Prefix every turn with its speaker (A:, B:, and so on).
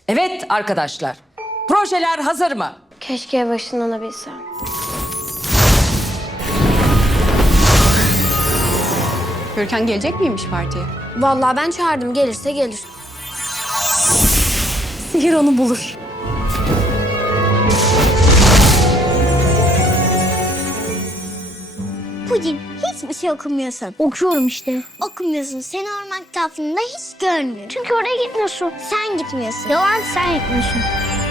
A: Evet arkadaşlar, projeler hazır mı?
B: Keşke başından alabilsem.
C: Görkem gelecek miymiş partiye?
B: Vallahi ben çağırdım. Gelirse gelir.
C: Sihir onu bulur.
D: Pudin, hiçbir şey okumuyorsun. Okuyorum işte. Okumuyorsun. Seni orman kitaplarında hiç görmüyorum. Çünkü oraya gitmiyorsun. Sen gitmiyorsun. Yalan, sen gitmiyorsun.